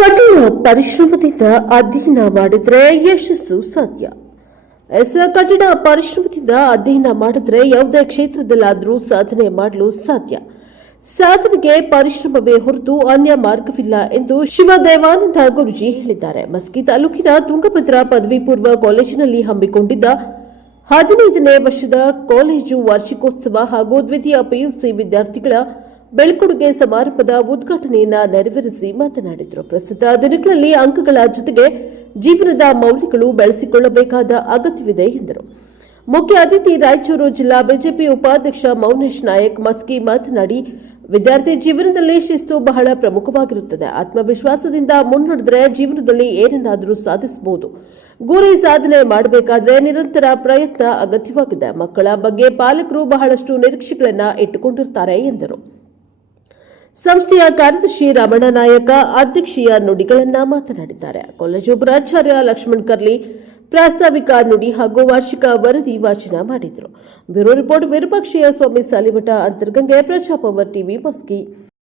ಕಠಿಣ ಪರಿಶ್ರಮದಿಂದ ಅಧ್ಯಯನ ಮಾಡಿದ್ರೆ ಯಶಸ್ಸು ಸಾಧ್ಯ. ಕಠಿಣ ಪರಿಶ್ರಮದಿಂದ ಅಧ್ಯಯನ ಮಾಡಿದ್ರೆ ಯಾವುದೇ ಕ್ಷೇತ್ರದಲ್ಲಾದರೂ ಸಾಧನೆ ಮಾಡಲು ಸಾಧ್ಯ. ಸಾಧನೆಗೆ ಪರಿಶ್ರಮವೇ ಹೊರತು ಅನ್ಯ ಮಾರ್ಗವಿಲ್ಲ ಎಂದು ಶಿವದೇವಾನಂದ ಗುರುಜಿ ಹೇಳಿದ್ದಾರೆ. ಮಸ್ಕಿ ತಾಲೂಕಿನ ತುಂಗಭದ್ರಾ ಪದವಿ ಪೂರ್ವ ಕಾಲೇಜಿನಲ್ಲಿ ಹಮ್ಮಿಕೊಂಡಿದ್ದ 15ನೇ ವರ್ಷದ ಕಾಲೇಜು ವಾರ್ಷಿಕೋತ್ಸವ ಹಾಗೂ ದ್ವಿತೀಯ ಪಿಯುಸಿ ವಿದ್ಯಾರ್ಥಿಗಳ ಬೆಳ್ಕೊಡುಗೆ ಸಮಾರಂಭದ ಉದ್ಘಾಟನೆಯನ್ನು ನೆರವೇರಿಸಿ ಮಾತನಾಡಿದರು. ಪ್ರಸ್ತುತ ದಿನಗಳಲ್ಲಿ ಅಂಕಗಳ ಜೊತೆಗೆ ಜೀವನದ ಮೌಲ್ಯಗಳು ಬೆಳೆಸಿಕೊಳ್ಳಬೇಕಾದ ಅಗತ್ಯವಿದೆ ಎಂದರು. ಮುಖ್ಯ ಅತಿಥಿ ರಾಯಚೂರು ಜಿಲ್ಲಾ ಬಿಜೆಪಿ ಉಪಾಧ್ಯಕ್ಷ ಮೌನೇಶ್ ನಾಯಕ್ ಮಸ್ಕಿ ಮಾತನಾಡಿ, ವಿದ್ಯಾರ್ಥಿ ಜೀವನದಲ್ಲಿ ಶಿಸ್ತು ಬಹಳ ಪ್ರಮುಖವಾಗಿರುತ್ತದೆ. ಆತ್ಮವಿಶ್ವಾಸದಿಂದ ಮುನ್ನಡೆದರೆ ಜೀವನದಲ್ಲಿ ಏನನ್ನಾದರೂ ಸಾಧಿಸಬಹುದು. ಗುರಿ ಸಾಧನೆ ಮಾಡಬೇಕಾದ್ರೆ ನಿರಂತರ ಪ್ರಯತ್ನ ಅಗತ್ಯವಾಗಿದೆ. ಮಕ್ಕಳ ಬಗ್ಗೆ ಪಾಲಕರು ಬಹಳಷ್ಟು ನಿರೀಕ್ಷೆಗಳನ್ನು ಇಟ್ಟುಕೊಂಡಿರುತ್ತಾರೆ ಎಂದರು. ಸಂಸ್ಥೆಯ ಕಾರ್ಯದರ್ಶಿ ರಮಣ ನಾಯಕ ಅಧ್ಯಕ್ಷೀಯ ನುಡಿಗಳನ್ನು ಮಾತನಾಡಿದ್ದಾರೆ. ಕಾಲೇಜು ಪ್ರಾಚಾರ್ಯ ಲಕ್ಷ್ಮಣ್ ಕರ್ಲಿ ಪ್ರಾಸ್ತಾವಿಕ ನುಡಿ ಹಾಗೂ ವಾರ್ಷಿಕ ವರದಿ ವಾಚನ ಮಾಡಿದರು. ಬ್ಯೂರೋ ರಿಪೋರ್ಟ್ ವಿರೂಪಾಕ್ಷಯ್ಯ ಸ್ವಾಮಿ ಸಾಲಿಮಠ ಅಂತರ್ಗಂಗೆ ಪ್ರಜಾಪವರ್ ಟಿವಿ ಮಸ್ಕಿ.